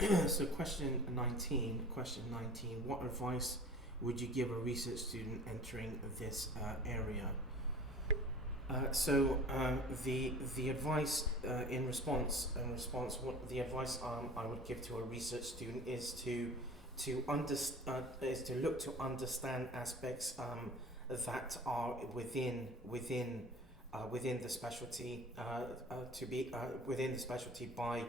So question 19, what advice would you give a research student entering this area? The advice what the advice I would give to a research student is to look to understand aspects that are within the specialty to be within the specialty by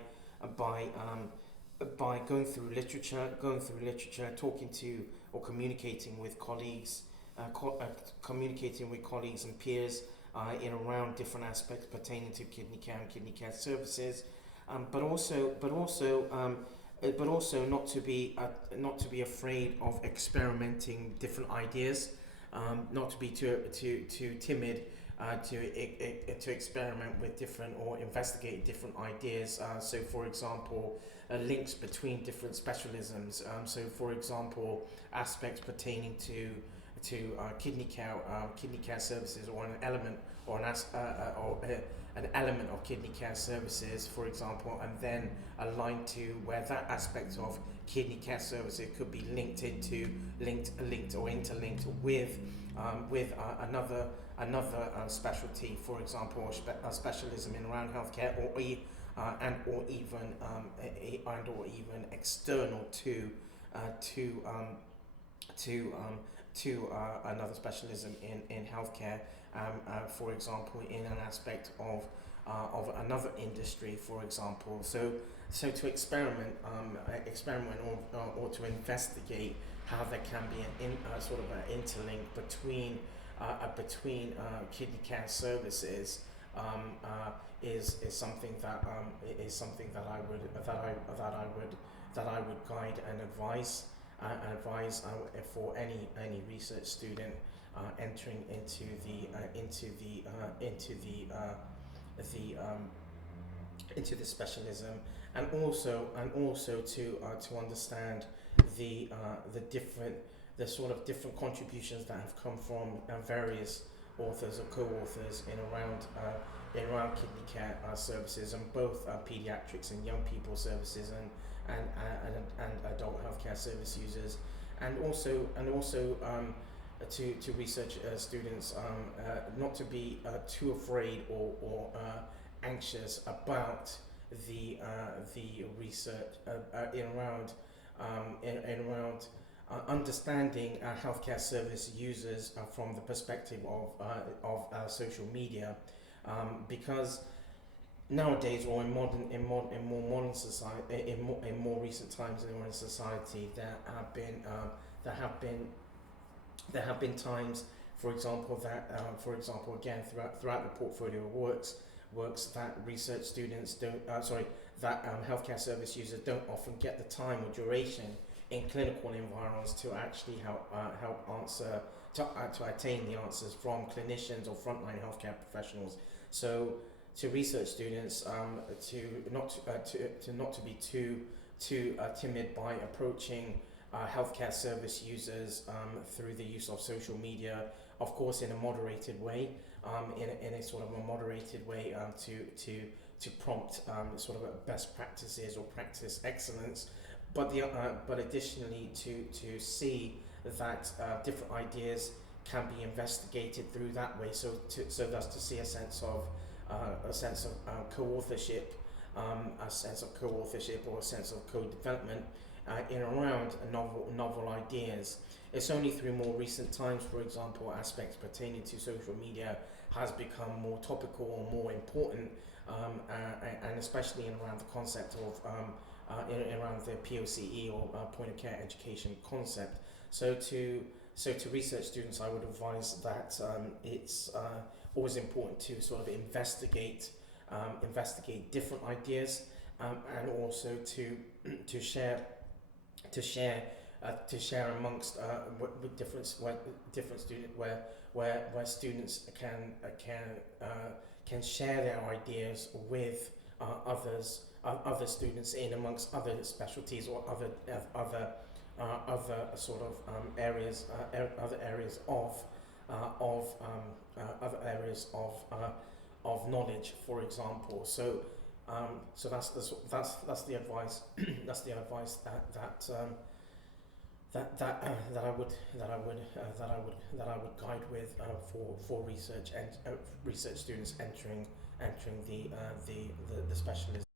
going through literature, talking to or communicating with colleagues, communicating with colleagues and peers in around different aspects pertaining to kidney care and kidney care services, but also not to be afraid of experimenting different ideas, not to be too timid to experiment with different or investigate different ideas. So, for example, links between different specialisms. So, for example, aspects pertaining to kidney care services, or an element or an element of kidney care services, for example, and then aligned to where that aspect of kidney care services could be linked or interlinked with another specialty, for example, a specialism in around healthcare, or even external to another specialism in healthcare, for example, in an aspect of another industry, for example. So to experiment or to investigate how there can be sort of an interlink between kidney care services is something that I would guide and advise for any research student entering into the specialism, and also to understand the sort of different contributions that have come from various authors or co-authors in around kidney care services, and both pediatrics and young people services, and adult healthcare service users, and also to research students not to be too afraid or anxious about the research in around understanding healthcare service users from the perspective of social media, because nowadays, or in more modern society, in more recent times in modern society, there have been times, for example, again, throughout the portfolio of works that research students don't that healthcare service users don't often get the time or duration in clinical environments to actually help answer to attain the answers from clinicians or frontline healthcare professionals. So to research students, to not be too timid by approaching healthcare service users through the use of social media, of course in a moderated way, in a sort of a moderated way, to prompt sort of best practices or practice excellence, but additionally to see that different ideas can be investigated through that way, so thus to see a sense of co-authorship, or a sense of co-development in around novel ideas. It's only through more recent times, for example, aspects pertaining to social media has become more topical or more important, and especially in around the concept of around the POCE, or point of care education concept. So to research students, I would advise that it's always important to sort of investigate different ideas, and also to share amongst with different students, where students can share their ideas with other students in amongst other specialties, or other sort of areas of knowledge, for example. So So that's the advice that's the advice that I would guide with for research and research students entering the specialism.